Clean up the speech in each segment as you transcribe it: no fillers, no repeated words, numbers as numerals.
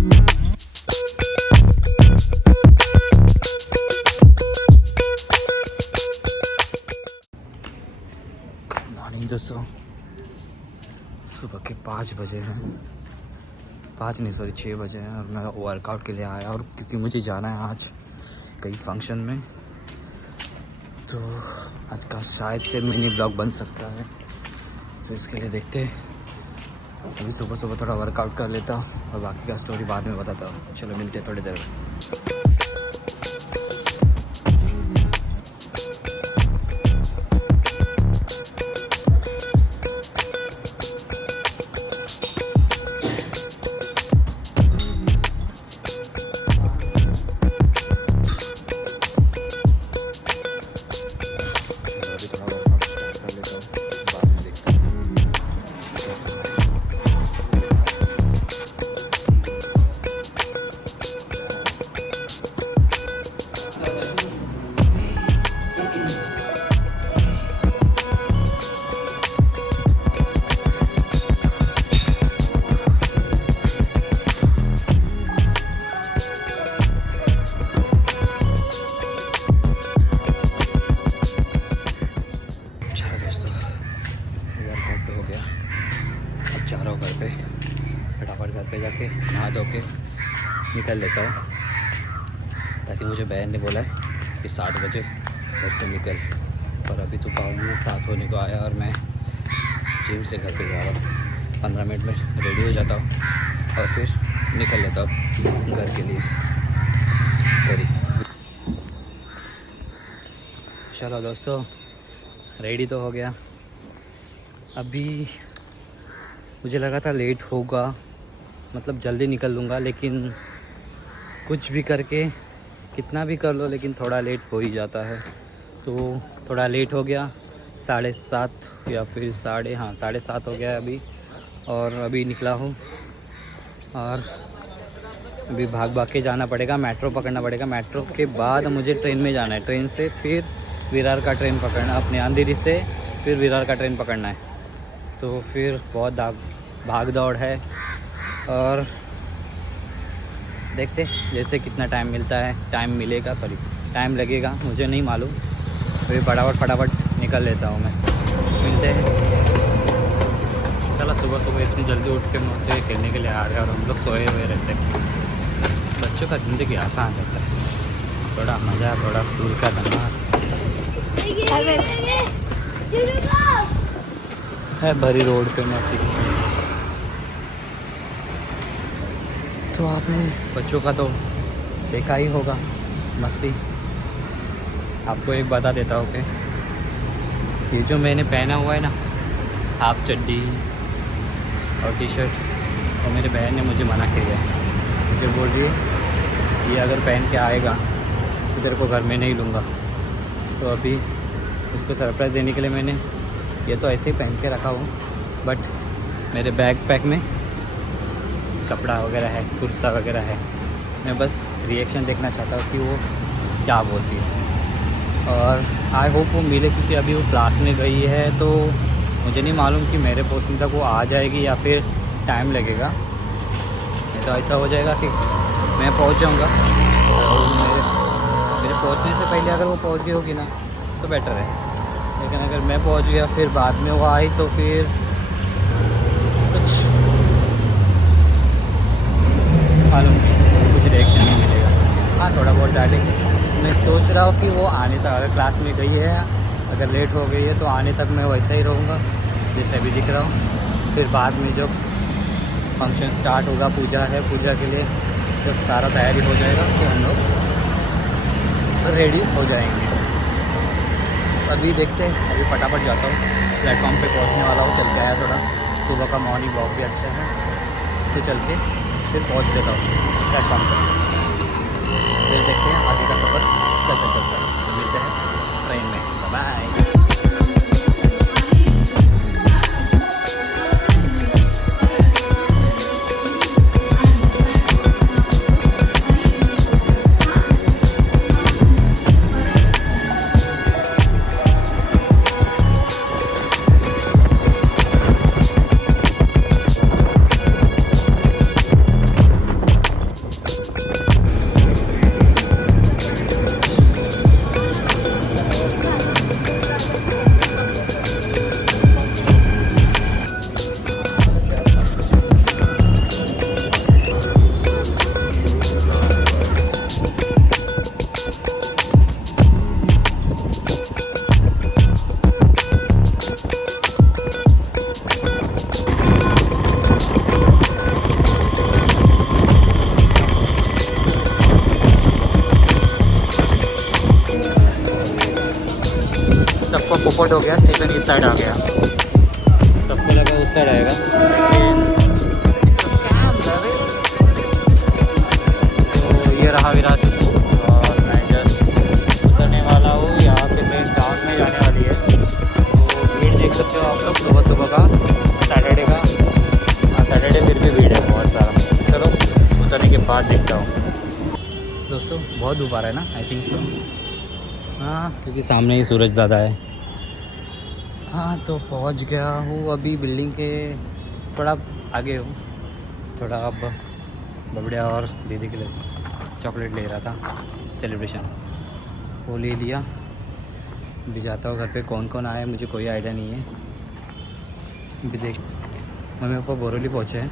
Morning दोस्तों, सुबह के 5 बजे हैं, 5 नहीं सॉरी 6 बजे हैं और मैं वर्कआउट के लिए आया। और क्योंकि मुझे जाना है आज कहीं फंक्शन में, तो आज का शायद से मिनी ब्लॉग बन सकता है। तो इसके लिए देखते हैं, अभी सुबह सुबह थोड़ा वर्कआउट कर लेता हूँ और बाकी का स्टोरी बाद में बताता हूँ। चलो मिलते हैं थोड़ी देर में। घर पे फटाफट घर पे जाके नहा धो के निकल लेता हूँ, ताकि मुझे बहन ने बोला है कि 7 बजे घर से निकल। और अभी तो 7 होने को आया और मैं जिम से घर पे जा रहा हूँ। 15 मिनट में रेडी हो जाता हूँ और फिर निकल लेता हूँ घर के लिए। चलो दोस्तों, रेडी तो हो गया। अभी मुझे लगा था लेट होगा, मतलब जल्दी निकल लूँगा, लेकिन कुछ भी करके कितना भी कर लो लेकिन थोड़ा लेट हो ही जाता है। तो थोड़ा लेट हो गया, 7:30 या फिर 7:30 हो गया अभी। और अभी निकला हूँ और अभी भाग के जाना पड़ेगा, मेट्रो पकड़ना पड़ेगा। मेट्रो के बाद मुझे ट्रेन में जाना है, ट्रेन से फिर विरार का ट्रेन पकड़ना, अपने अंधेरी से फिर विरार का ट्रेन पकड़ना है। तो फिर बहुत भाग दौड़ है और देखते जैसे कितना टाइम मिलता है, टाइम लगेगा मुझे नहीं मालूम। फिर फटाफट निकल लेता हूँ मैं। मिलते हैं। चलो, सुबह इतनी जल्दी उठ के मुझसे खेलने के लिए आ रहे और हम लोग सोए हुए रहते हैं। बच्चों का ज़िंदगी आसान रहता है, थोड़ा मज़ा, थोड़ा स्कूल का धमाल है भरी रोड पे मस्ती। तो आपने बच्चों का तो देखा ही होगा मस्ती। आपको एक बता देता हूँ कि ये जो मैंने पहना हुआ है ना, हाफ चड्डी और टी-शर्ट, तो मेरी बहन ने मुझे मना किया है। मुझे बोल रही है कि अगर पहन के आएगा तो तेरे को घर में नहीं लूँगा। तो अभी उसको सरप्राइज़ देने के लिए मैंने ये तो ऐसे ही पहन के रखा हूँ, बट मेरे बैकपैक में कपड़ा वगैरह है, कुर्ता वगैरह है। मैं बस रिएक्शन देखना चाहता हूँ कि वो क्या बोलती है। और आई होप वो मिले, क्योंकि अभी वो क्लास में गई है। तो मुझे नहीं मालूम कि मेरे पहुँचने तक वो आ जाएगी या फिर टाइम लगेगा। नहीं तो ऐसा हो जाएगा कि मैं पहुँच जाऊँगा और मेरे पहुँचने से पहले अगर वो पहुँच गई होगी ना तो बेटर है। लेकिन अगर मैं पहुंच गया फिर बाद में वो आई तो फिर कुछ मालूम कुछ रिएक्शन नहीं मिलेगा। हाँ, थोड़ा बहुत डालेंगे। मैं सोच रहा हूँ कि वो आने तक, अगर क्लास में गई है, अगर लेट हो गई है तो आने तक मैं वैसा ही रहूँगा जैसे अभी दिख रहा हूँ। फिर बाद में जब फंक्शन स्टार्ट होगा, पूजा है, पूजा के लिए जब सारा तैयारी हो जाएगा तो हम लोग रेडी हो जाएंगे। अभी देखते हैं, अभी फटाफट जाता हूँ, प्लेटफॉर्म पे पहुँचने वाला हूँ। चल के आया, थोड़ा सुबह का मॉर्निंग वॉक भी अच्छा है, तो चल के फिर पहुँच लेता हूँ प्लेटफॉर्म पर। फिर देखते हैं आगे का सफ़र कैसे चलता है। तो मिलते हैं ट्रेन में। बाय। टेलीपोर्ट हो गया, स्टेशन इस साइड आ गया। सबको लगा उस साइड आएगा, तो ये रहा विराज और मैं जस्ट उतरने वाला हूँ। यहाँ से मैं टाउन में जाने वाली है, तो भीड़ देख सकते हो आप लोग सुबह सुबह का, सैटरडे का। हाँ सैटरडे फिर भी भीड़ है बहुत सारा। चलो उतरने के बाद देखता हूँ। दोस्तों बहुत धूप आ रहा है ना, आई थिंक सो। हाँ क्योंकि सामने ही सूरज दादा है। हाँ तो पहुँच गया हूँ अभी बिल्डिंग के थोड़ा आगे हूँ। थोड़ा अब बबड़िया और दीदी के लिए चॉकलेट ले रहा था, सेलिब्रेशन वो ले लिया। अभी जाता हूँ घर पे, कौन कौन आया मुझे कोई आइडिया नहीं है। अभी देख मम्मी पापा बोरोली पहुँचे हैं,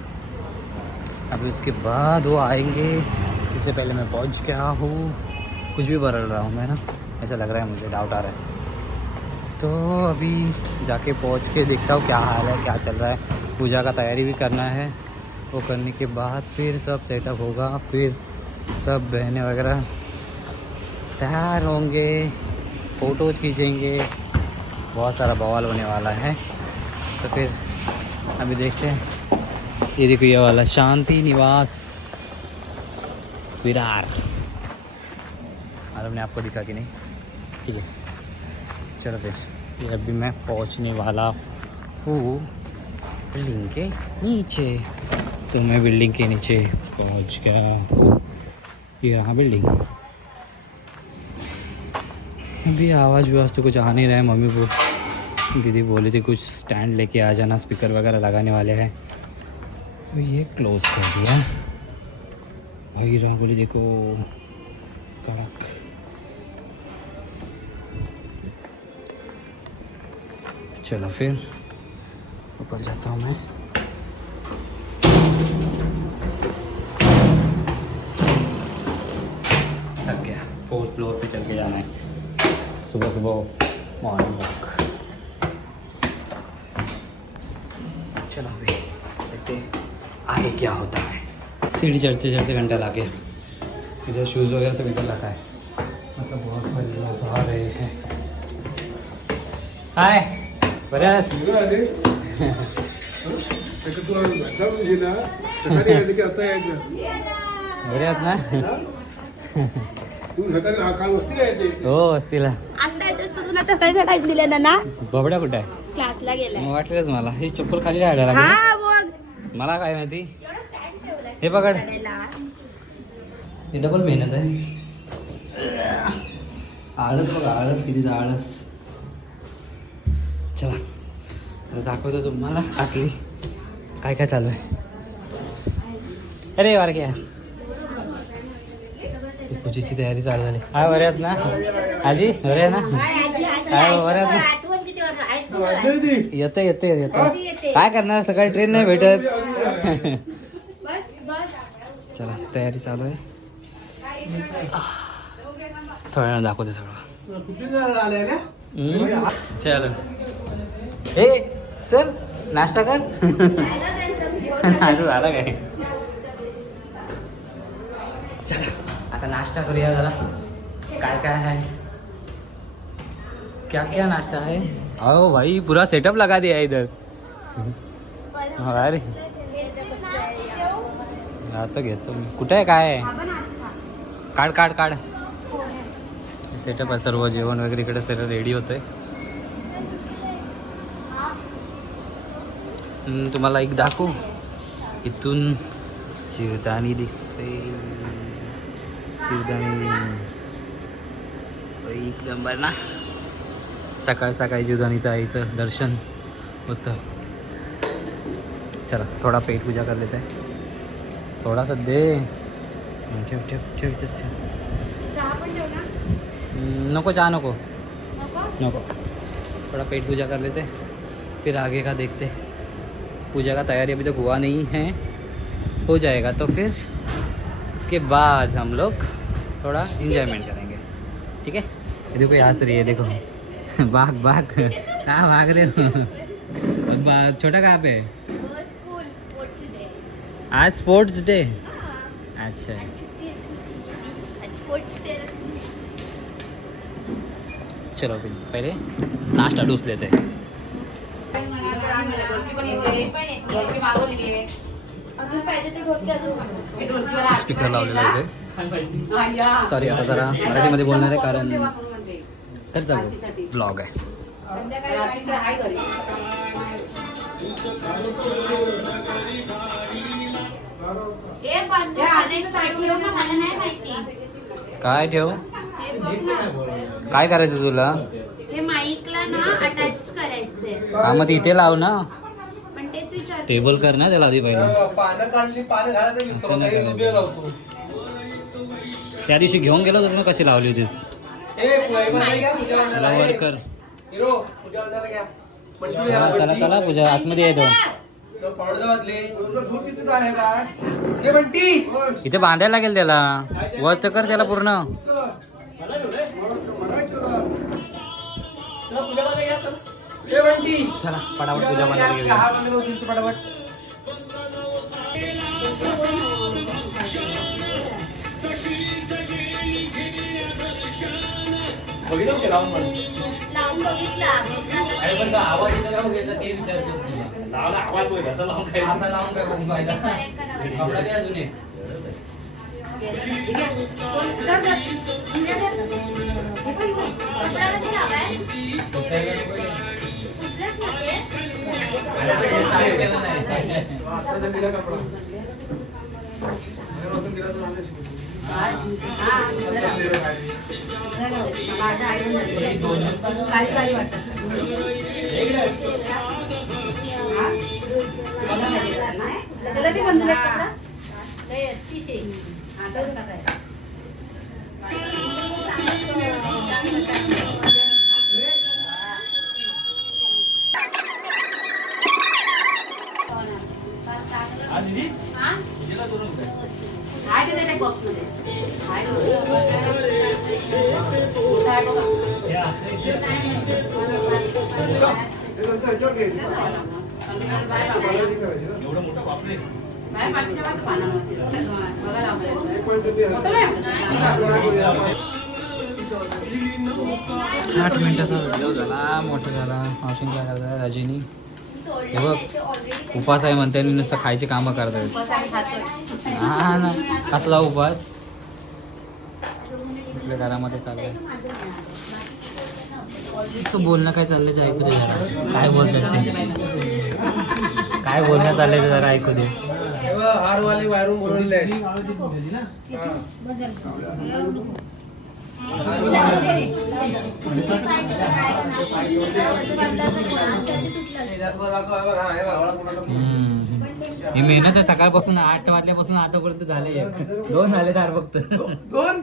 अभी उसके बाद वो आएंगे। इससे पहले मैं पहुँच गया हूँ। कुछ भी बरल रहा हूँ मैं ना, ऐसा लग रहा है मुझे, डाउट आ रहा है। तो अभी जाके पहुँच के देखता हूँ क्या हाल है, क्या चल रहा है। पूजा का तैयारी भी करना है, वो करने के बाद फिर सब सेटअप होगा, फिर सब बहनें वगैरह तैयार होंगे, फ़ोटोज़ खींचेंगे, बहुत सारा बवाल होने वाला है। तो फिर अभी देखते हैं। ये देखो ये वाला शांति निवास विरार, मालूम नहीं आपको दिखा कि नहीं, ठीक है। चलो फिर ये अभी मैं पहुंचने वाला हूँ बिल्डिंग के नीचे। तो मैं बिल्डिंग के नीचे पहुंच गया, ये रहा बिल्डिंग। अभी आवाज़ व्यवस्था तो कुछ आ नहीं रहा है। मम्मी को दीदी बोली थी कुछ स्टैंड लेके आ जाना, स्पीकर वगैरह लगाने वाले हैं, तो ये क्लोज कर दिया भाई। रंगोली देखो कड़क। चलो फिर ऊपर जाता हूँ मैं। थक गया, 4th फ्लोर पे चल के जाना है सुबह सुबह मॉर्निंग वॉक। चलो अभी देखते हैं आगे क्या होता है। सीढ़ी चढ़ते चढ़ते घंटा ला गया। इधर शूज़ वगैरह सब इधर रखा है, मतलब बहुत सारे लोग आ रहे हैं। हाय बरस बऱ्यात ना हो असतीला आता येतेस तर तुला सकाळीचा टाइम दिलेला ना. बबड्या कुठे आहे? क्लासला गेलाय. मग वाटलंच मला ही चप्पल खाली राहायला लागली. हा बघ मला काय माहिती. एवढा स्टँड ठेवलाय हे पकड, काढायला. हे डबल मेहनत आहे. आळस बघा, आळस किती आळस. चला आता दाखवतो तुम्हाला आतली काय काय चालू आहे. अरे वार क्या पूजेची तयारी चालू झाली. हाय बरे आहेत ना आजी? बरे आहे ना? काय बरे आहेत ना? आठवण किती वाजता हायस्कूल येते येते येते. काय करणार, सकाळी ट्रेन नाही भेटत. बस बस चला तयारी चालू आहे. थोड्या वेळानं दाखवते सगळं. चलो हे चल नाश्ता कर. झाला काय? चला आता नाश्ता करूया जरा. काय काय है, क्या क्या नाश्ता है? ओ भाई पूरा सेटअप लगा दिया है इधर. अरे आता घेतो मी. कुठे आहे काय आहे? काढ काढ काढ. सेटअप आहे सर्व, जेवण वगैरे इकडे सर्व रेडी होतंय. तुम्हाला एक दाखवू, इथून जीवदानी दिसते. जीवदानी एक नंबर ना. सकाळ सकाळी जीवदानीचं आईचं दर्शन होतं. चला थोडा पेट पूजा कर लेते हैं. थोडासा दे. ठेव ठेव ठेव इथंच ठेव. चहा पण ठेव ना. नको चहा नको नको नको. थोड़ा पेट पूजा कर लेते, फिर आगे का देखते. पूजा का तैयारी अभी तक हुआ नहीं है, हो जाएगा तो फिर उसके बाद हम लोग थोड़ा इंजॉयमेंट करेंगे. ठीक है. ये देखो यहाँ से रही है, देखो भाग भाग. कहाँ भाग रहे हो? छोटा कहाँ पे? School sports day. आज स्पोर्ट्स डे. अच्छा स्पोर्ट्स डे. चलो फिर पहले नाश्ता डूस लेते हैं. अजून पाहिजे तर ढोलकी अजून मागव. स्पीकर लावलेला आहे इथे. सॉरी आता जरा मराठीमध्ये बोलणार आहे कारण तर चालू ब्लॉग आहे. हे पण अनेक साठी ना मला नाही माहिती. काय ठेव हे बघ ना. काय करायचं तुला? हे माईकला ना अटॅच करायचंय. हा मग इथे लाव ना. पण तेच विचार. टेबल कर ना त्याला आधी पहिलं. पानं काढली पानं घालायचं विसरलो असं नाही काही करायचं. उभे लावतो. त्या दिवशी घेऊन गेलो होतो मग कशी लावली होतीस? ए पुढे घ्या पूजा त्याला मंडळाला वर ए. कर. हिरो पूजा मंडळाला घ्या. मंडळी हा, या चला बंटी. चला पूजा आतमध्ये येतो. तो पावडरवातले. दूध कितीच आहे काय? हे बंटी. इथे बांधायला लागेल त्याला. वर तर कर त्याला पूर्ण. हे बंटी. चला फटाफट पूजा बनायला घेऊया. हा बंद होतील पटापट. बघितलं की लावून म्हणून. लावून बघितला. अरे पण तो आवाज इथे का बघायचा ते विचारतो तुला. लावला आवाज बघ असं लावून काय. असा लावून काय बघू पाहिजे. आपला काय अजून आहे? पुसायला नको आहे. अरे आता हे चालू केलं नाही. आता तर दिला कपडा. घरापासून दिला तर आणलं शिकवतो. आज दिदी पूजेला करून काय? हे असं इथे. एवढं मोठं पापले. 8 मिनिटाचा व्हिडिओ झाला. मोठा झाला. मावशीने काय करता राजीनी हे बघ उपास आहे म्हणते आणि नुसतं खायची कामं करतायत. हा ना कसला उपास आपल्या घरामध्ये चाललंय. तिचं बोलणं काय चाललंय ते ऐकू दे जरा. काय बोलतात ते काय बोलणं चाललंय ते जरा ऐकू दे. हारवाले बाहेरून बोलवलेले आहेत. ही मेहनत आहे सकाळपासून 8 वाजल्यापासून आतापर्यंत झाले. 2 झाले तार फक्त. 2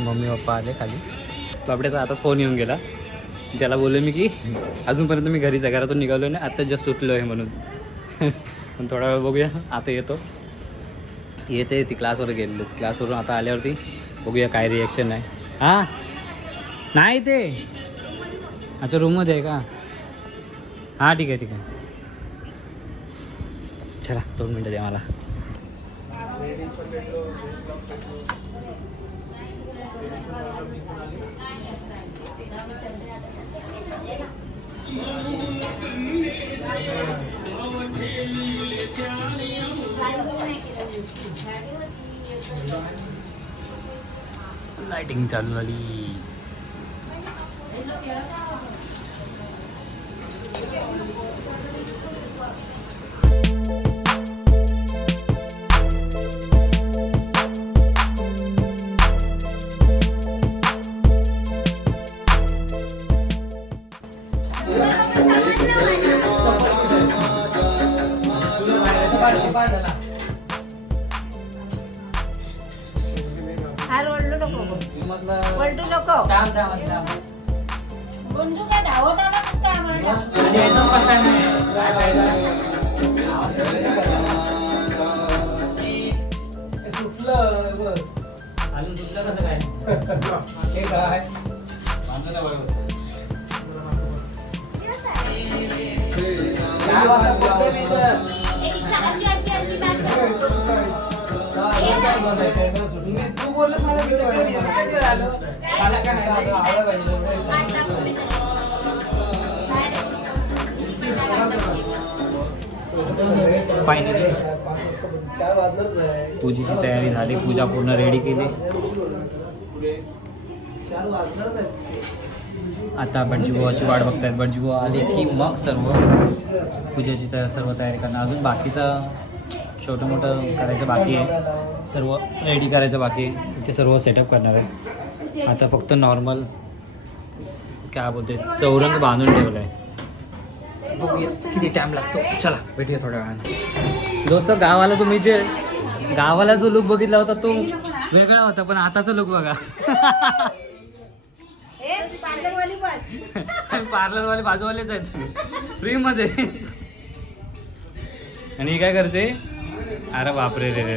मम्मी पप्पा आले खाली. बाबड्याचा आताच फोन येऊन गेला. त्याला बोललो मी की अजूनपर्यंत मी घरीच आहे. घरातून निघालो नाही. आत्ता जस्ट उठलो आहे म्हणून. पण थोडा वेळ बघूया. आता येतो. येते ती क्लासवर गेलेली. क्लासवरून आता आल्यावरती बघूया काय रिॲक्शन आहे. हां नाही ते अच्छा रूममध्ये आहे का? हां ठीक आहे ठीक आहे. चला 2 मिनटं द्या मला. लाइटिंग चालू झाली. गुंजू काय धावत आला कसं आम्हाला? हे काय अशी अशी अशी बॅग तू बोललास मला फायनली पूजेची तयारी झाली, पूजा पूर्ण रेडी केली. आता बडजीबुवाची वाट बघतायत. बडजीबुवा आले की मग सर्व पूजेची सर्व तयारी करणं. अजून बाकीचं छोटं मोठं करायचं बाकी आहे, सर्व रेडी करायचं बाकी आहे. ते सर्व सेटअप करणार आहे. आता फक्त नॉर्मल काय बोलते चौरंग बांधून ठेवलं आहे. बघूया किती टाइम लागतो. चला भेटूया थोड्या वेळानं. दोस्त गावाला तुम्ही जे गावाला जो लुक बघितला होता तो वेगळा होता, पण आताचा लुक बघा. पार्लरवाले बाजूवालेच आहेत फ्री मध्ये. आणि ही काय करते? अरे बापरे रे रे.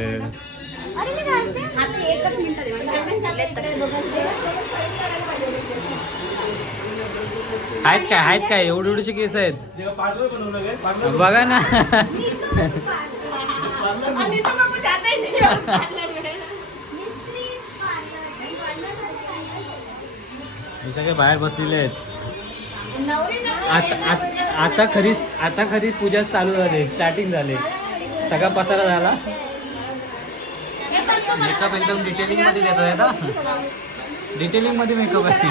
एकच मिनिट आहेत काय एवढी एवढीचे केस आहेत पार्लर बनवलं काय? पार्लर बघा ना. हे सगळे बाहेर बसलेले आहेत. आता खरी पूजा चालू झाली, स्टार्टिंग झाली. सगळा पसारा झाला. मेकअप एकदम डिटेलिंग मध्ये देतो आहे ना, डिटेलिंग मध्ये मेकअप आहे.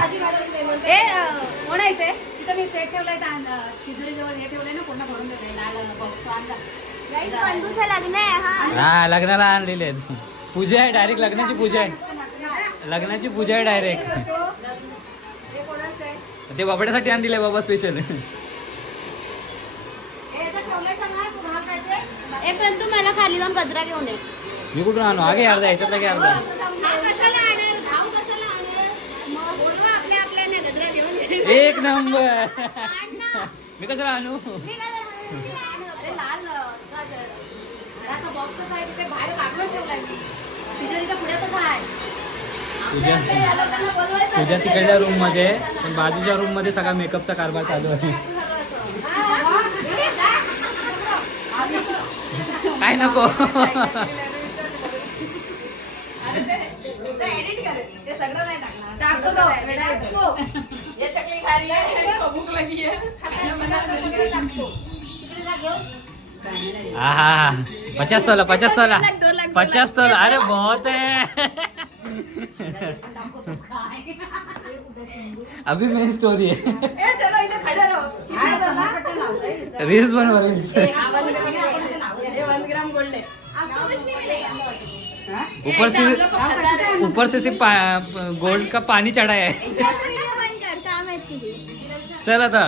कोण आहे ते? तिथं मी सेट ठेवलाय तिजोरी जवळ हे ठेवलंय ना, पूर्ण भरून ठेवलंय लाल बॉक्स आणला. लग्न आहे. हा लग्नाला आणलेले आहेत. पूजा आहे डायरेक्ट, लग्नाची पूजा आहे. लग्नाची पूजा आहे डायरेक्ट. ते बाबड्यासाठी आणलेलं आहे बाबा स्पेशल. पण तू मला खाली जाऊन गजरा घेऊन ये. मी कुठून आणू? आगे अर्धा ह्याच्यातला घे अर्धा. एक नंबर. मी कशाला आणू? लाल बॉक्स आहे तिथे बाहेर काढून ठेवलाय मी. तिजोरीच्या पुढ्यातच आहे. पूजा तिकडल्या रूम मध्ये, पण बाजूच्या रूम मध्ये सगळा मेकअपचा कारभार चालू आहे. काय नको. हा 50 तोला 50 तोला 50 तोला. अरे बहुत है. अभी मेरी स्टोरी है. रील्स बनवा रील्स. ऊपर से सिर्फ गोल्ड का पानी चढ़ा है. चल आता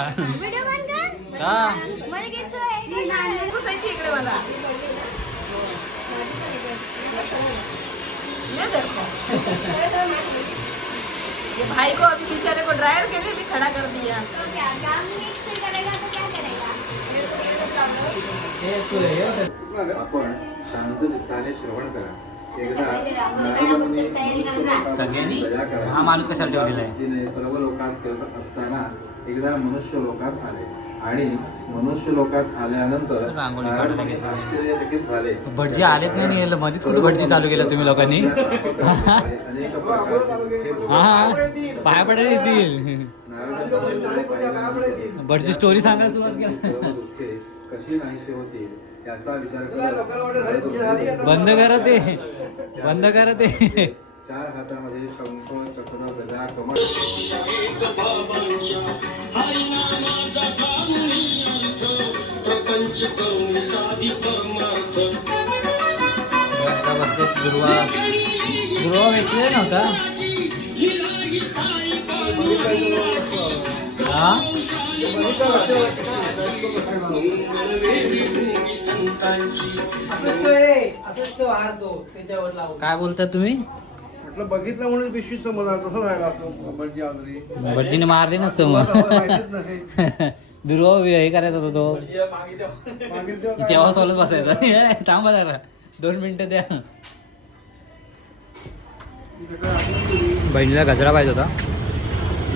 हा. ये भाई को अभी बेचारे को ड्रायर के लिए भी खड़ा कर दिया. आपण शांत चित्ताने श्रवण करा. सगळ्यांनी हा माणूस कशाला ठेवलेला आहे? सर्व लोकात करत असताना एकदा मनुष्य लोकात आले आणि मनुष्य लोकात आल्यानंतर रांगोळी काढायला घेतली. आश्चर्यचकित झाले. भटजी आलेत नाही, मध्येच कुठे भटजी चालू केलं तुम्ही लोकांनी? अनेक प्रकारचे हा पाया पडायला येतील. भटजी स्टोरी सांगायला सुरुवात केली. दुःखे कशी नाहीशी होती याचा विचार बंद करा ते, बंद करा ते. 4 हातामध्ये शंख चक्र गदा कमळ. ध्रुवा वेचले नव्हता. हा काय बोलता तुम्ही? म्हटलं बघितलं म्हणून पिशवी समोर कसं राहिला असं भटजी आंधळी. भटजीने मारले नसतं मग. ध्रुवा हे करायचा होता तो, तेव्हा सोलत बसायचा. थांबा जरा 2 मिनिटं द्या. बहिणीला गजरा पाहिजे होता,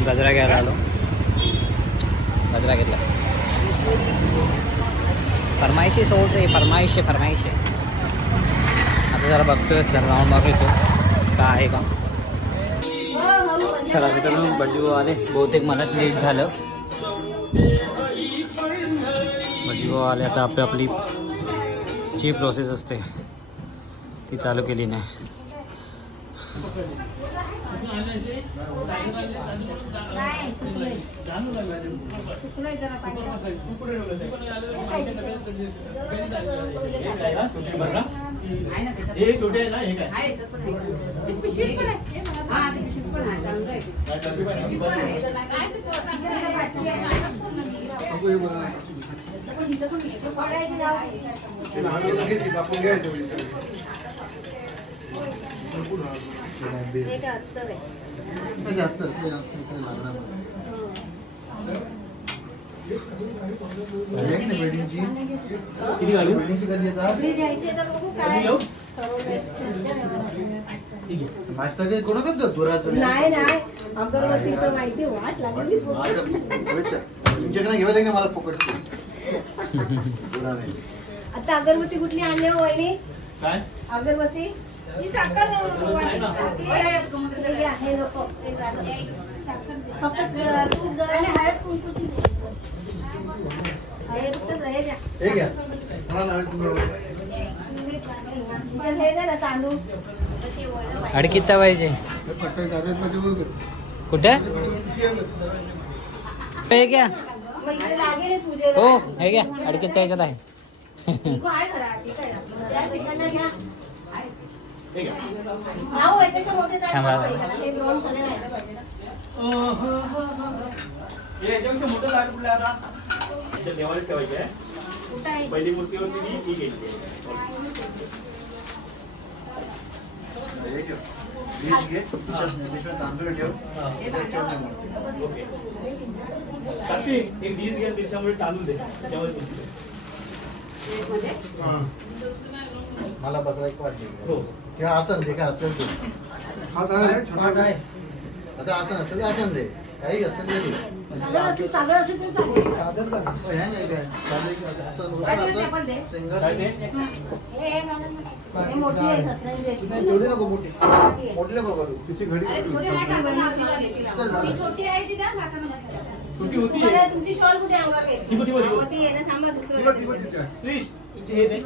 गजरा घ्यायला आलो. गजरा घेतला. फरमाईशी सोड रे, फरमाईश आता जरा बघतोय, जरा राऊंड मारून येतो का आहे का. चला मित्रांनो, भटजीभाऊ आले. बहुतेक मला लेट झालं. भटजीभाऊ आले. आता आपली जी प्रोसेस असते ती चालू केली नाही. नाही अगरबत्तीचं माहिती वाट लागली तुमच्याकडे घेऊ दे मला पकड. आता अगरबत्ती कुठली आणली हो वहिनी? काय अगरबत्ती ही साखर हे नको. फक्त तूप जवळ आणि हळद कुंकूची हे द्या. हे घ्या. मला हे द्या ना तांदूळ. अडकित्ता पाहिजे कुठे हे घ्या. मग इकडे लागेल हे पूजेला. हो हे घ्या, अडकित्ता याच्यात आहे. कुंकू आहे घरात. ठीक आहे आपलं. त्या ठिकाणी घ्या. नाव याच्याशी मोठे झाड थांबा. पाहिजे ना. हे दोन सगळे राहिलं पाहिजे ना. याच्यापेक्षा मोठं झाड कुठलं आता देवाला ठेवायचं आहे. कुठं आहे? पहिली मूर्ती होती ती ही घ्यायची. ओके. एक डिश घ्या, त्याच्यामुळे तांदूळ दे. त्याच्यामध्ये मला बसायला वाटते. हो. किंवा आसन दे, काय असेल ते. आता आसन असेल ते आसन दे, काही असेल ते दे. सागर असेल तर चालेल. हे नाही काय चालेल की असं काय असं ते पण दे. सिंगल काय ते? हे मोठी आहे सतरंजी. नाही तेवढी नको मोठी मोठी नको करू. तिची घडी अरे थोडी नाही का बनवशीला घेतला. ती छोटी आहे ती द्या काकांना बसायला. छोटी होती. तुम्हाला तुमची शॉल कुठे आहे अंगावर घ्यायची? ती कुठे होती? मग ती आहे ना, थांबा दुसरं. श्रीश हे दे.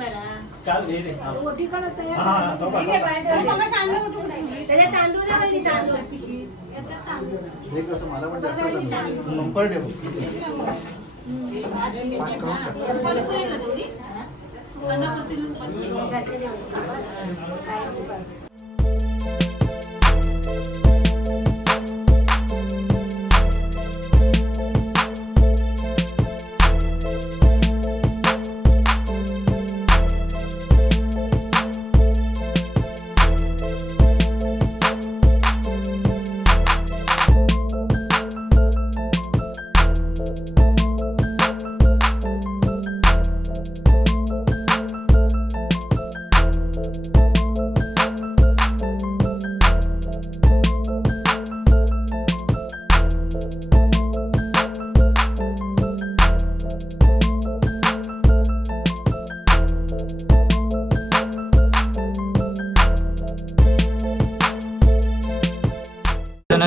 चाल हे दे. हा. मोठी पण हा, तयार हा, हा, झाली. हा. ठीक आहे, बाहेर ठेवा. मग तांदूळ कुठून आहे? त्याच्यात तांदूळ द्या पहिली, तांदूळ. याच्यात तांदूळ. हे कसं मला पण जास्त कंपर ठेव.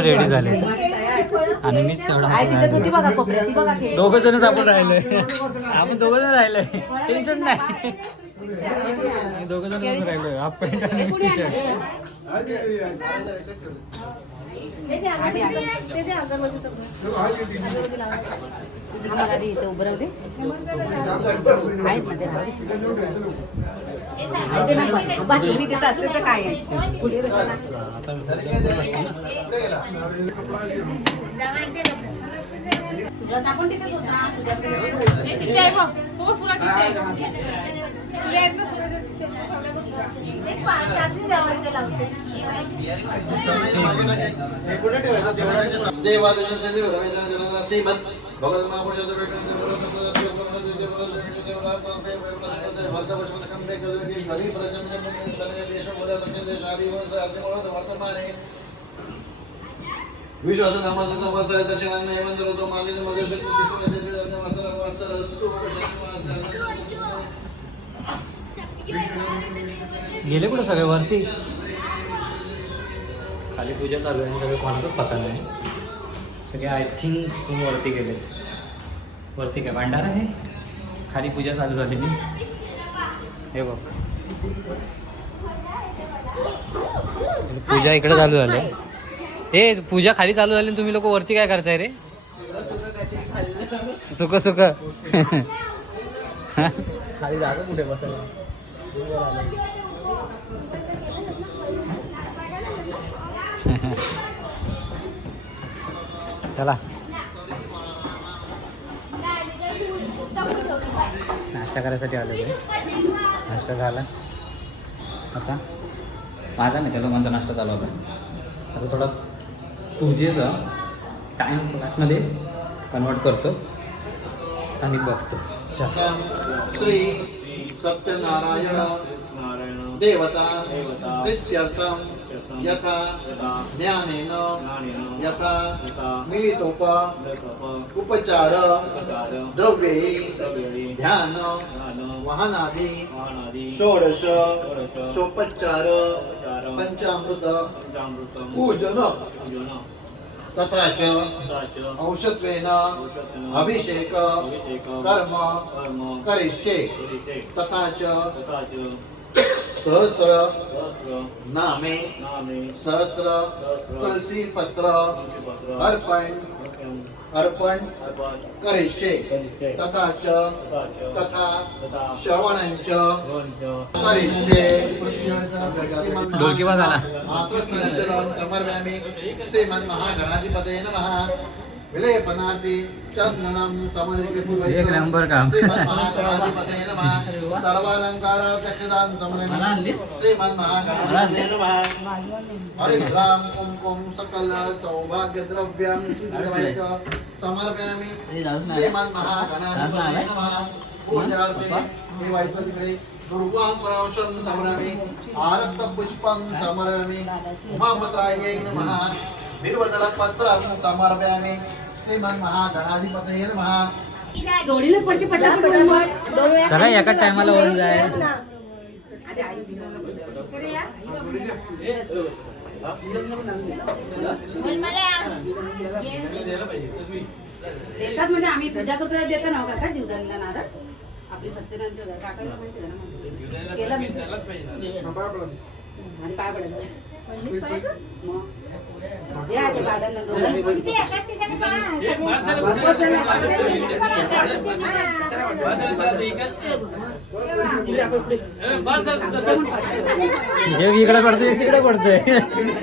रेडी झाले आणि मीच तेवढा दोघ जणच आपण राहिलोय. आपण दोघ जण राहिलोय, टेन्शन नाही. दोघ जण राहिलोय, हाफ पॅन्ट आणि टी शर्ट. तुम्ही तिथं असते तर काय आहे पुढे सुरत आपण तिथेच होता. तिथे आहे बघ. हो सुरत तिथे आहे. सुरत आहेत ना, सुरत आहेत. एक पाण्याची द्यावं इथे लावते. विश्वास नामाचा समाचार त्याच्या नामे मंत्र होतो मागे मग गेले कुठे सगळे वरती? खाली पूजा चालू आहे, सगळे कोणाचाच पत्ता नाही. सगळे आय थिंक वरती गेलेत. वरती काय भांडार आहे, खाली पूजा चालू झालेली. हे बघ पूजा इकडे चालू झाली. हे पूजा खाली चालू झाली, तुम्ही लोक वरती काय करताय रे? सुख सुख खाली जागा कुठे बसायला? चला नाश्ता करायसाठी आलो आहे. नाश्ता झाला आता. माझा नाही, त्या लोकांचा नाश्ता चालू होता. आता थोडा पूजेचा टाईम प्लॅटमध्ये कन्वर्ट करतो आणि बघतो. चला. श्री सत्यनारायण देवता प्रीत्यर्थम यथा ज्ञानेन यथा मिलितोप उपचार द्रव्ये ध्यान वाहनादि षोडश षोपचार पंचामृत पूजन तथा च औषधेन अभिषेक कर्म करिष्ये तथा च सहस्र नामे सहस्र तुलसी पत्र अर्पण करिष्ये तथा च तथा श्रवणंच करिष्ये. ढोलकी वाजला. समर्पयामि श्रीमन्महागणाधिपतये नमः. विलेपनार्थी चंदनम समर्पित एक नंबर काम. श्रीमन्महागणाधिपतये नमः. सर्वालंकार चक्षुदान समर्पयामि श्रीमन्महागणाधिपतये नमः. हरिद्राम कुमकुम सकल सौभाग्य द्रव्यम समर्पयामि श्रीमन्महागणाधिपतये नमः. पूजार्थे ठेवायचं तिकडे दुर्वांकुरौषधं समर्पयामि. आरक्त पुष्पं समर्पयामि. उमापत्रायै नमः. बिल्वदलपत्रं समर्पयामि श्रीमन्महागणाधिपतये नमः. जोडीला पडते पटापट बोल मग. चला एका टायमाला होऊन जाय. देतात म्हणजे आम्ही पूजा करतो देतो ना काका जीवदानीला नारळ. आपली सत्यनारायण काकाला माहिती आहे ना. केलं आणि पाय पडायचं मग या ते बादांना इकडे पडतोय तिकडे पडतोय.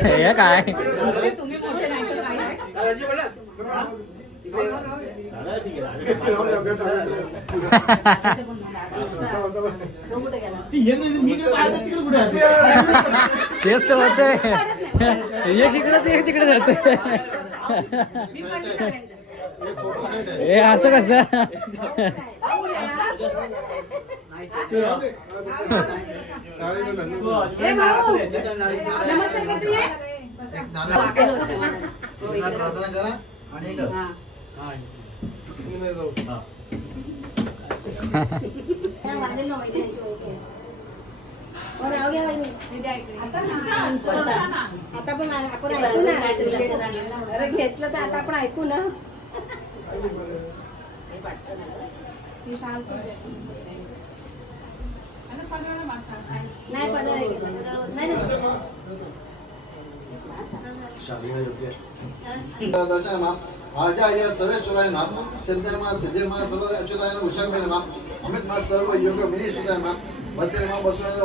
हे काय तुम्ही मोठे नाही तर काय आहे? तो कुठे गेला? तेच तर होतंय. एक इकडे ते एक तिकडे जातोय. मी पडली सगळ्यांच्या. हे असं कसं? ए भाऊ नमस्ते करते ये. प्रार्थना करा आणि एक हा. आता पण आपण ऐकू ना. अरे घेतलं तर आता आपण ऐकू ना. नाही पदर आहे. नाही शालीला योग्य दर्शनमा आजाय सर्वेश्वराय नमः. सिद्धमा सिद्धिमा सर्व अच्युताय नमः. उषाभे नमः. अमितमा सर्व योग मिनी सुताय नमः. वसुमा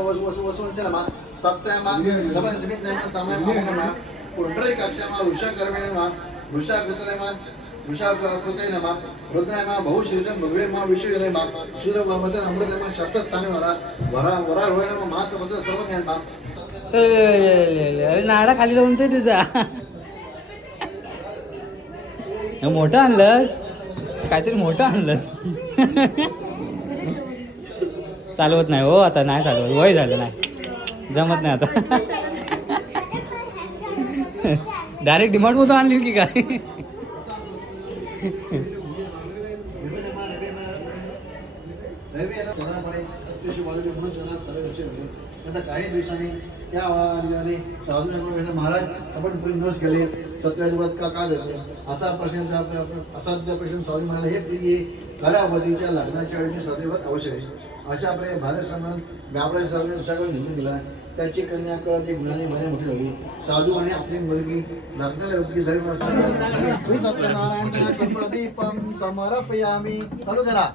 वसुवंसे नमः. सप्तमा सबन सिबिंदमा समय नमः. पुंडरीकाक्षमा वृषाकर्मे नमः. वृषाकृतमा वृषाकृते नमः. रुद्रमा बहुशीर्षम भगवेमा विषय नमः. शुद्रवमसे अमृतमा षष्ठस्थाने वरा होय नमः. महातपस सर्व ज्ञान. अरे नाडा खाली लावून ते तुझा मोठं आणलंस. काहीतरी मोठं आणलंस. चालवत नाही हो आता. नाही चालवत. वय झालं नाही. जमत नाही आता. डायरेक्ट डिमांड मधून आणली की काय? आता काही दिवसांनी त्या आवाजाने साधू महाराज आपण पुढे नस केले सत्याजिबात का भेटले असा प्रश्न साधू म्हणाले हे प्रिय कारावधीच्या लग्नाच्या वेळी सदैवत आवश्यक आहे. अशा प्रकारे भारत सन्मान व्यापारी साहेबांनी दुसऱ्याकडे निर्णय दिला. त्याची कन्या कळत एक गुणाने म्हणे मोठी झाली. साधू आणि आपली मुलगी लग्नाला योग्य झाली. सत्यनारायण प्रदीपम समर्पयामी. चालू करा.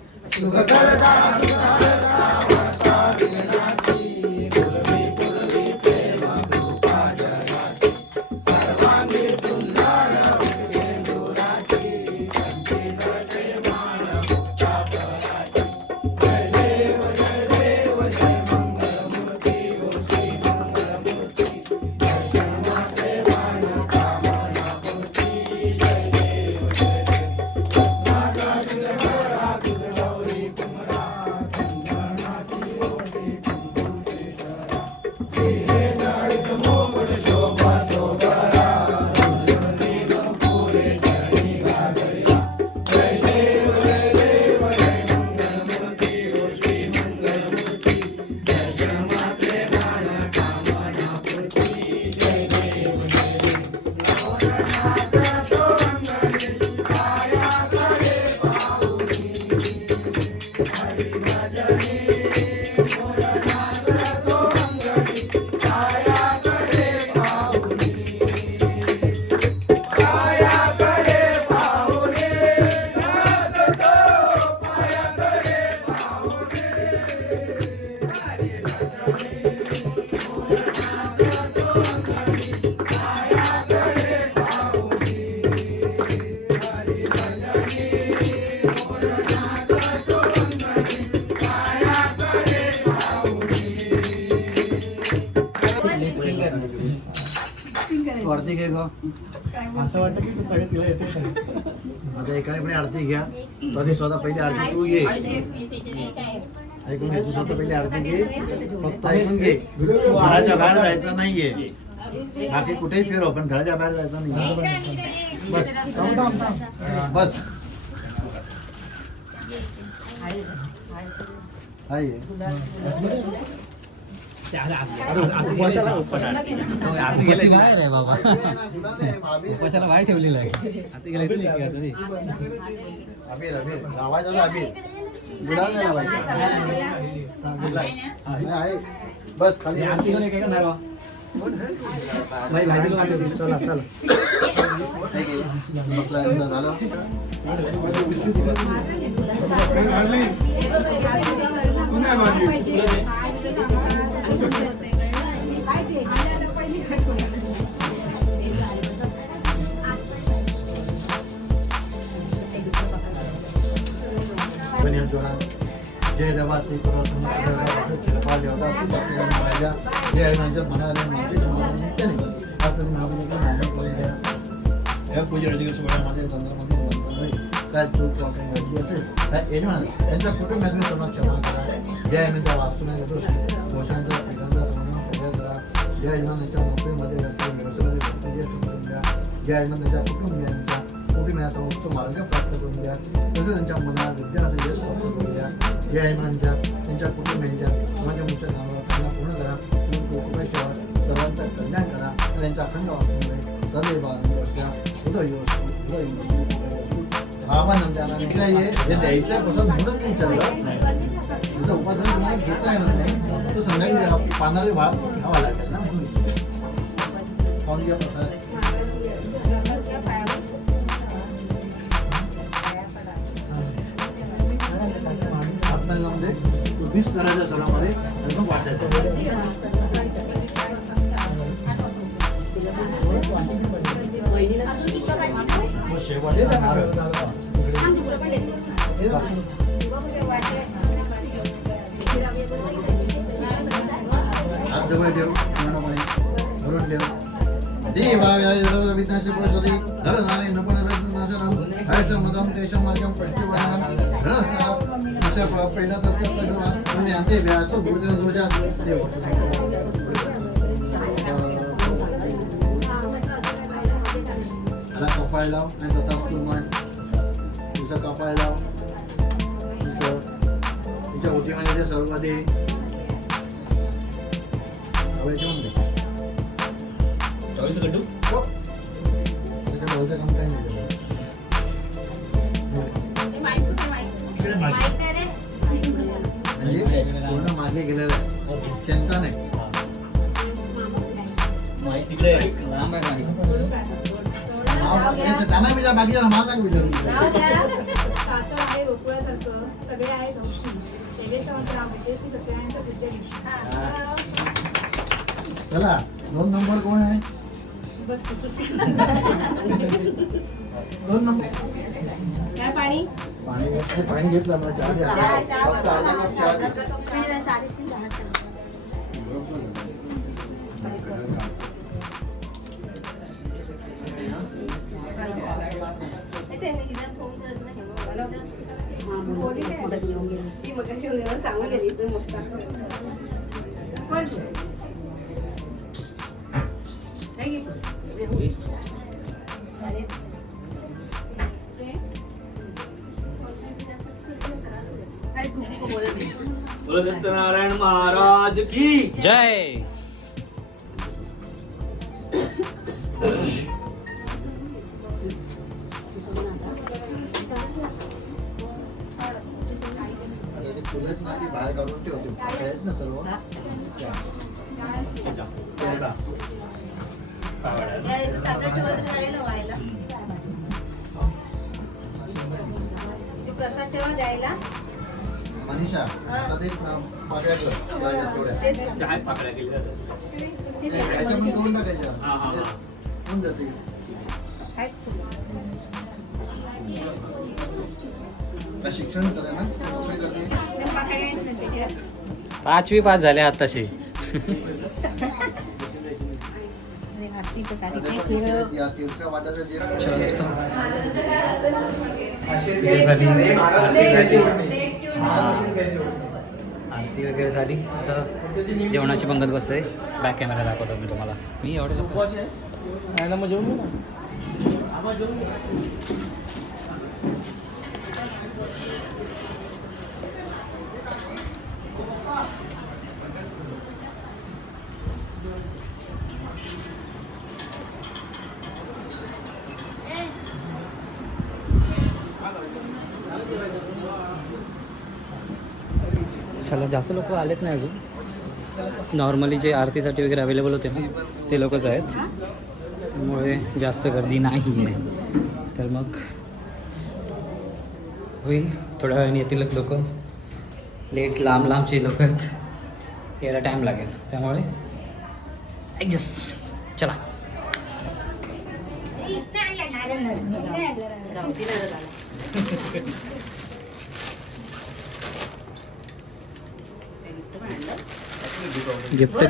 आरती घे ग. असं वाटतं की सगळे तिला येते. आता एकाने आरती घ्या. तो आधी स्वतः पहिली आरती तू घे. ऐकून घे. तू स्वतः पहिली आरती घे. फक्त ऐकून घे. घराच्या बाहेर जायचं नाहीये. बाकी कुठेही फिरो पण घराच्या बाहेर जायचं नाही. बस बस. हाय बाहेर आहे बाबा. उपाशाला बाहेर ठेवलेलं आहे. आता गेला अबीर अबीर लावायचं ना. अबीर गुलाल नाही लावायचं. आहे बस खाली. चला चला. झालं. जय देवा श्री चिरपाल देवता श्री सत्यनारायण महाराजा जय हनुमानच्या मनाला मंदिर असं नावाने करून द्या. या पूजेच्या सोहळ्यामध्ये संदर्भामध्ये काय चूक काही घडली असेल तर यजमान त्यांच्या कुटुंबातील सर्व क्षमा करा. जय हनुमानच्या वास्तूमध्ये घोषांचा पिठांचा समन्वय पूजा करा. जय हनुमानच्या नोकरीमध्ये व्यवसायामध्ये भरपूर समजून द्या. जय हनुमानच्या कुटुंबियांच्या कुटुंबियांचा मुक्त मार्ग प्राप्त करून द्या. तसेच त्यांच्या मनात विद्यार्थी यश प्राप्त करून द्या. जय हनुमानच्या त्यांच्या कुटुंबियांच्या समाजा मुख्य कामाला त्यांना पूर्ण करा. ठेवा. सर्वांचं कल्याण करा. त्यांच्या अखंड वास्तूमध्ये सदैव आनंद असल्या उदय हे द्यायचं म्हणून विचारलं. तुझं उपासना तुम्हाला घेता येणार नाही. तो संध्याकाळी पानाळे भाग घ्यावा लागेल ना म्हणून खाऊन घ्या प्रसाद. हातमध्ये जाऊन दे. तू 20 करायच्या सणामध्ये आणि मग वाटायचं. शेवट हात जवळ ठेव. धरून ठेव. देवा विज्ञाशी परिषदी धरणाने नपनाशनम हर्षम मदम केशम मार्गम पष्टिवरणम धरस्ता पहिला तत्त्व यांचे व्यास गुरुदेव जोजा कपाळ लाव आणि दत्तास्तोत्र म्हण. तुझं कपाळ लाव, तुझ्या ओटीमध्ये सर्व दे. जेवण दे. हो. त्याच्या डोळ्याचं काम काही नाही. म्हणजे पूर्ण मागे गेलेलं आहे, चिंता नाही. त्यांना विचार, बाकी मला नाही विचारू. सासर आहे गोकुळासारखं, सगळे आहेत हौशी. शैलेश राम विदेशी सत्यनारायणच्या पूज्य दिवशी. चला 2 नंबर कोण आहे? बस 2 नंबर. काय पाणी पाणी घेतलं मला. चहा द्या. फक्त अर्धा कप चहा दे. सांगून गेली तू मस्त. बोलो सत्यनारायण महाराज की जय. फुलत ना ती बाहेर काढून ठेवते. आहेत ना सर्व. प्रसाद ठेवा द्यायला. मनीषा आता ते पाकळ्या कर तेवढ्या. काय पाकळ्या केल्या याच्या पण करून टाकायच्या. होऊन जाते. का शिक्षण करा ना, नोकरी करते. 5वी पास झाले आताशी. या तीर्थ वाटाचं जे आरती वगैरे झाली. आता जेवणाची पंगत बसते. बॅक कॅमेरा दाखवतो मी तुम्हाला. मी एवढे लोक मग जेवण ना. चला, जास्त लोक आलेत नाही अजून. नॉर्मली जे आरतीसाठी वगैरे अवेलेबल होते ना ते लोकच आहेत. त्यामुळे जास्त गर्दी नाही आहे. तर मग होईल, थोड्या वेळाने येतील लोक. लेट लांबचे लोक आहेत, यायला टाईम लागेल. त्यामुळे ॲडजस्ट. चला. गिफ्ट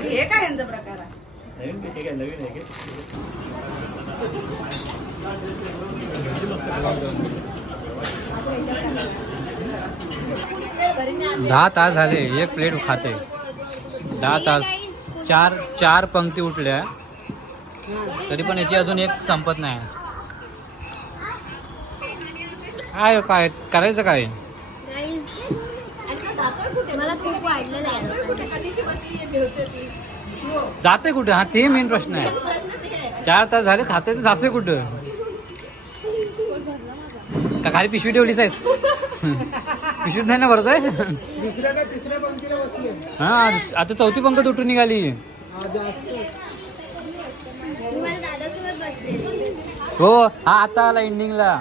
हे काय यांचा प्रकार आहे? नवीन 10 तास झाले, एक प्लेट खाते. 10 तास, चार पंक्ती उठल्या तरी पण याची अजून एक संपत नाही. काय करायचं काय? मला खूप वाढलेलं आहे. जाते कुठे? हा ते मेन प्रश्न आहे. 4 तास झाले खाते, तर जाते कुठं? का खाली पिशवी ठेवलीच आहेस? पिशवीत नाही ना भरत आहेस? दुसऱ्या का तिसऱ्या पंक्तीला बसले. हा, आता 4थी पंक्ती उठून निघाली. हो, हा आता आला एंडिंगला.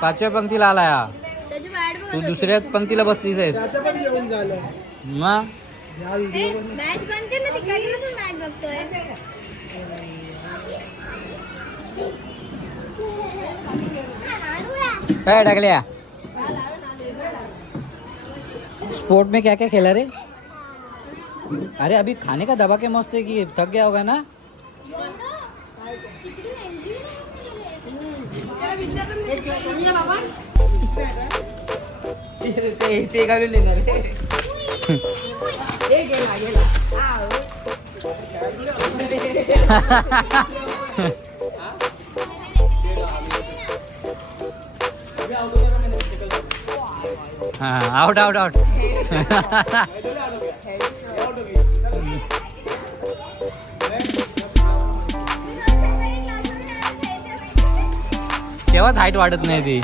5व्या पंक्तीला आला हा. तू दुसऱ्या पंक्तीला बसलीस आहेस. मग काय टाकल्या? स्पोर्ट में क्या क्या खेला रे? अरे अभी खाने का दबा के मस्त है कि थक गया होगा ना. बाबा ते घालून येणार आउट आउट आउट. तेव्हाच हाईट वाढत नाही ती.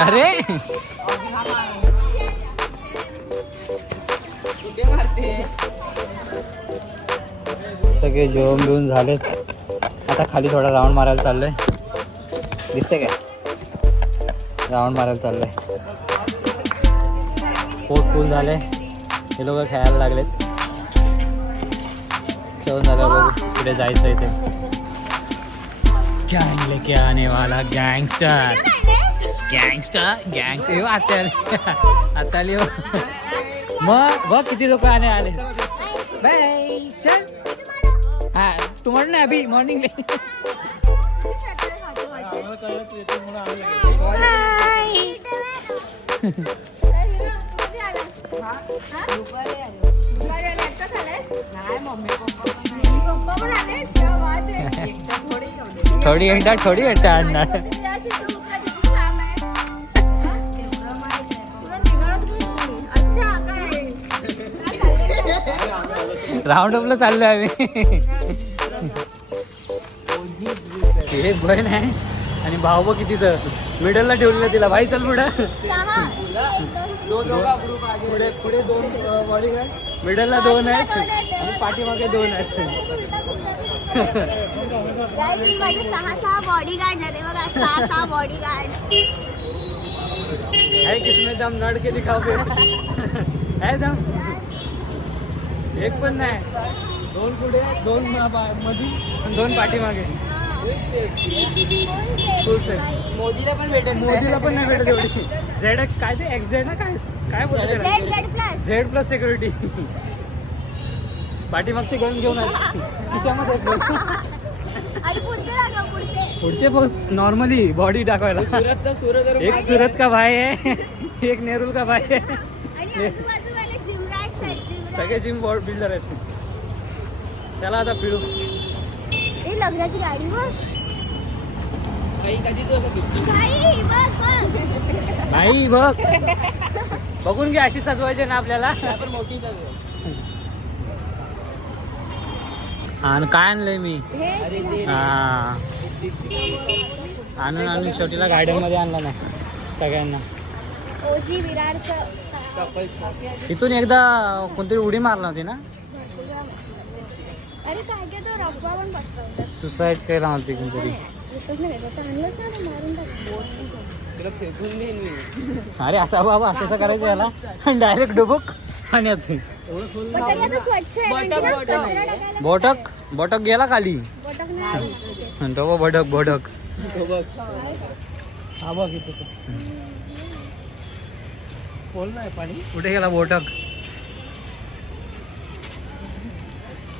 अरे सगळे जेवण बिवून झालेत. आता खाली थोडा राऊंड मारायला चाललोय. दिसते काय? राऊंड मारायला चाललोय. पोट फुल झालंय. हे लोक खेळायला लागलेत. खेळून झाल्यावर बघू पुढे जायचं आहे ते. क्या लेके आने वाला गँगस्टर. गँगस्टर आता आली हो. मग बघ किती लोक आले. बाय चल. हा तुम्हाला नाही अभि मॉर्निंग थोडी एकदा आणणार. राऊंड अपला चाललोय आम्ही. एक बहीण आहे आणि भाऊ बघ कितीचं मिडलला ठेवलेलं तिला. भाई चल पुढे. पुढे 2 बॉडीगार्ड, मिडलला 2 आहेत आणि पाठीमागे 2 आहेत. माझे 6 बॉडीगार्ड झाले बघा. 6 बॉडीगार्ड. है किसमें दम नड के दिखाओ फिर. है दम. एक पण नाही. 2 पुढे 2 मधी आणि 2 पाठीमागे. फुल सेट. मोदीला पण नाही भेटत एवढी. झेड काय ते एक्झेड ना काय बोलतो Z+ सिक्युरिटी. पाठीमागचे गन घेऊन आहेत खिशामध्ये. पुढचे बघ नॉर्मली बॉडी दाखवायला. एक सूरत का भाई है, एक नेरूल का भाई है. सगळे जिम बिल्डर आहेत. त्याला आता फिरू. लग्नाची गाडी नाही बघ बघून घे. अशी सजवायची ना आपल्याला. मोठी आणि काय आणलंय मी. हा आणून शेवटीला गार्डन मध्ये आणलं नाही सगळ्यांना. ओजी विरारचं. इथून एकदा कोणतरी उडी मारला होती ना. अरे काय काय तो रब्बा पण बसवतात. सुसाईड केला होती कोणतरी. अरे असा बाबा असं करायचं याला. डायरेक्ट डुबुक पाण्यात. बोटक गेला खाली. बोटक हा बघ इथे पाणी. कुठे गेला बोटक.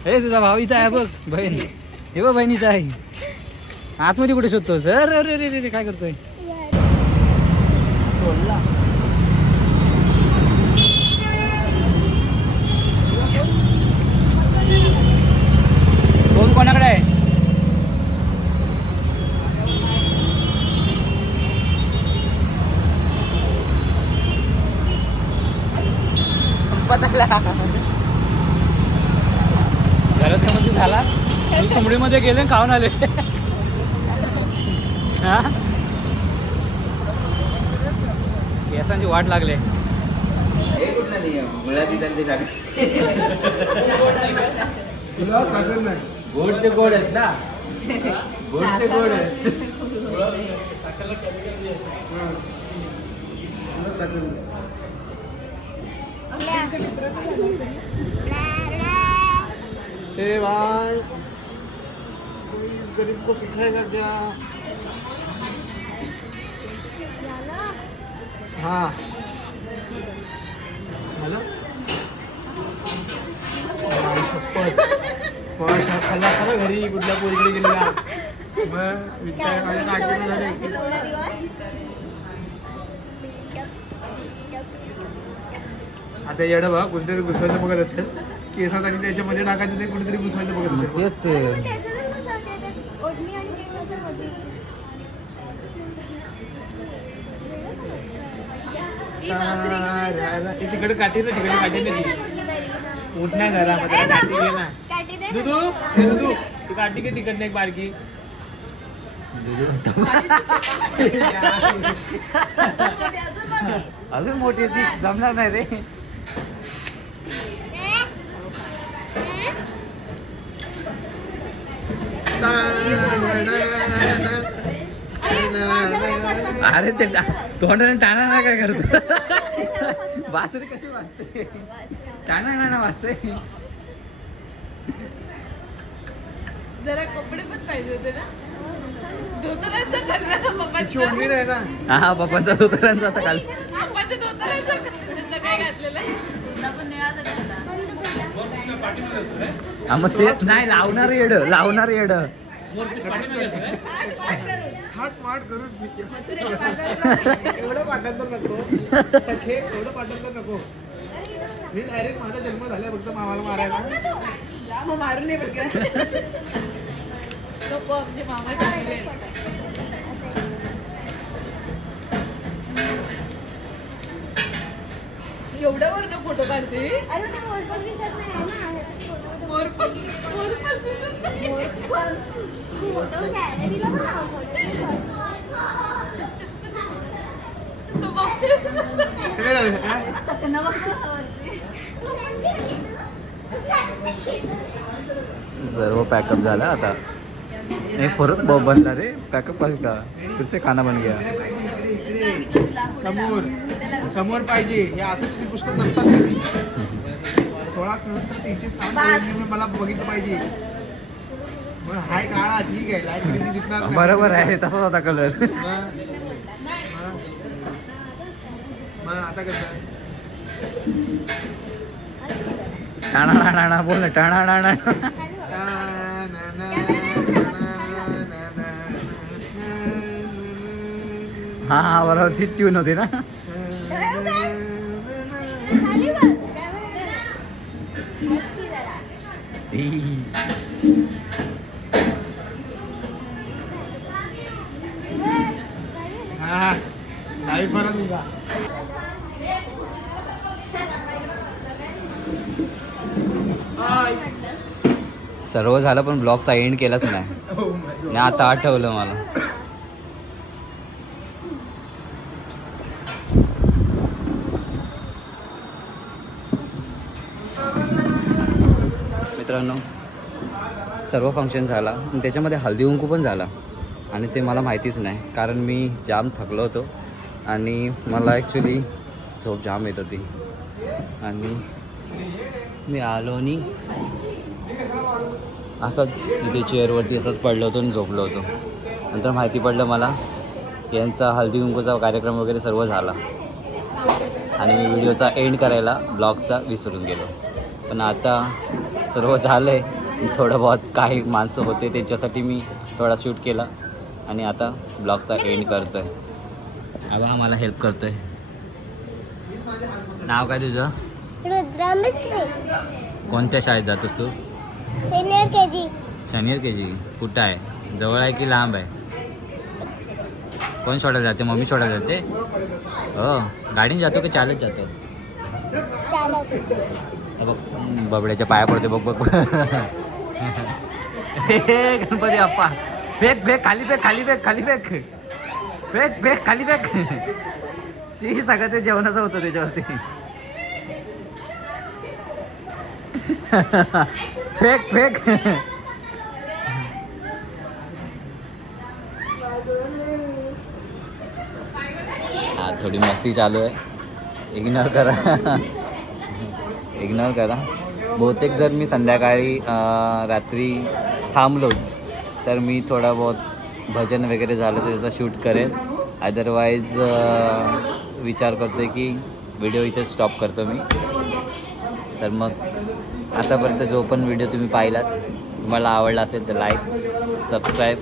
हे तुझा भाऊ इथं आहे बघ. बहीण हे बघ बहिणीचा आहे. आतमध्ये कुठे शोधतो सर. अरे रे रे काय करतोय. फोन कोणाकडे आहे. घरामध्ये झाला. सुमडीमध्ये गेले खाऊन आले. हा केसांची वाट लागले. गोड ते गोड आहेत ना. गोड ते गोड आहेत. हे भाई कोई इस गरीब को सिखाएगा क्या. हाँ झालं शपथ खाल्ला खरं घरी कुठल्या पोरीकडे गेलेला मग विचार माझ्या काकीचं झालं. आता येडं बघ कुठेतरी घुसवायचं बघत असेल केसात आणि त्याच्यामध्ये टाकायचं ते कुठेतरी घुसवायचं बघत असेल. तेच ते ओढणी आणि केसाच्या मध्ये. तिकडे काठी ना तिकडे काठी नाही उठ नाही झाला मग त्याला काठी घे ना. काठी दे. दुधू ती काठी घे तिकडनं एक बारकी. अजून मोठी ती जमणार नाही रे. अरे ते तोंडाने टाणा ना काय करतो. बासुरी कशी वाजते टाणा वाजते. जरा कपडे पण पाहिजे होते ना. धोतरांचं करणार तिची ओढणी नाही ना. हा पप्पांचा धोतरांचा आता काल पप्पाच्या धोतरांचं काय घातलेलं आहे. तुला पण मिळालं त्याला. हा मग तेच नाही लावणार येड हात माट करून एवढं पाठांतर नको सखे एवढं पाठांतर नको. मी डायरेक्ट माझा जन्म झाला फक्त मामाला मारायला. मग मारून नाही बरं नको आमचे मामा चांगले आहेत. एवढ्या वरनं फोटो काढते. अरे ना मोरपंख दिसत नाही आहे ना ह्याच्यात photo. मोरपंख दिसत नाही. फोटो गॅलरीला पण लाव photo. तो बघते. काय झालं? हा? चकना बघतो वरती. सर्व पॅकअप झाला आता. एक परत बनला रे पॅकअप का फिर से खाना बन गया. समोर पाहिजे हे असं श्रीकृष्ण नसतात कधी. 16 सहस्त्र 307 मला बघितलं पाहिजे. मग हाय काळा ठीक आहे लाईट कधी दिसणार नाही. बरोबर आहे तसाच होता कलर. मग आता कसं टाणा बोल ना टाणा. हा बरोबर तीच ट्यून होती ना. खाली बघ कॅमेरा. मस्ती जरा. हा लाईव्ह परत उगा. सर्व झालं पण ब्लॉगचा एंड केलाच नाही. आता आठवलं मला. मित्रांनो सर्व फंक्शन झाला आणि त्याच्यामध्ये हळदी कुंकू पण झाला आणि ते मला माहितीच नाही कारण मी जाम थकलो होतो आणि मला ॲक्च्युली झोप जाम येत होती आणि मी आलो आणि असंच इथे चेअरवरती असंच पडलो होतो आणि झोपलो होतो. नंतर माहिती पडलं मला यांचा हळदी कुंकूचा कार्यक्रम वगैरे सर्व झाला आणि मी व्हिडिओचा एंड करायला ब्लॉगचा विसरून गेलो. पण आता सर्व झालं आहे. थोडं बहुत काही माणसं होते त्यांच्यासाठी मी थोडा शूट केला आणि आता ब्लॉगचा एंड करतो आहे. आबा मला हेल्प करतो आहे. नाव काय तुझं? रुद्रा मिस्त्री. कोणत्या शाळेत जातोस तू? Senior KG. शनियर के जी. कुठं आहे? जवळ आहे की लांब आहे? कोण सोडायला जाते? मम्मी सोडायला जाते? हो गाडीने जातो की चालत जातो? चालक. हे बघ बबड्याच्या पाया पडते बघ बघ. हे गणपती अप्पा फेक खाली फेक खाली फेक. शी सगळं ते जेवणाचं होतं त्याच्यावरती. फेक हा थोडी मस्ती चालू आहे. इग्नोर करा. बहुतेक जर मी संध्याकाळी रात्री थांबलोच तर मी थोडा बहुत भजन वगैरे झालं तर त्याचा शूट करेल. अदरवाईज विचार करतो आहे की व्हिडिओ इथे स्टॉप करतो मी. तर मग आतापर्यंत जो पण व्हिडिओ तुम्ही पाहिलात तुम्हाला आवडला असेल तर लाईक, सबस्क्राईब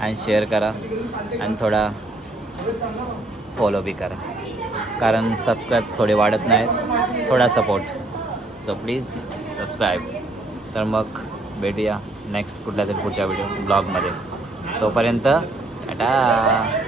आणि शेअर करा आणि थोडा फॉलो बी करा, कारण सबस्क्राईब थोडे वाढत नाहीत, थोडा सपोर्ट. So please subscribe. तर मग भेटूया नेक्स्ट कुठल्या तरी पुढच्या व्हिडिओ ब्लॉगमध्ये. तोपर्यंत टाटा.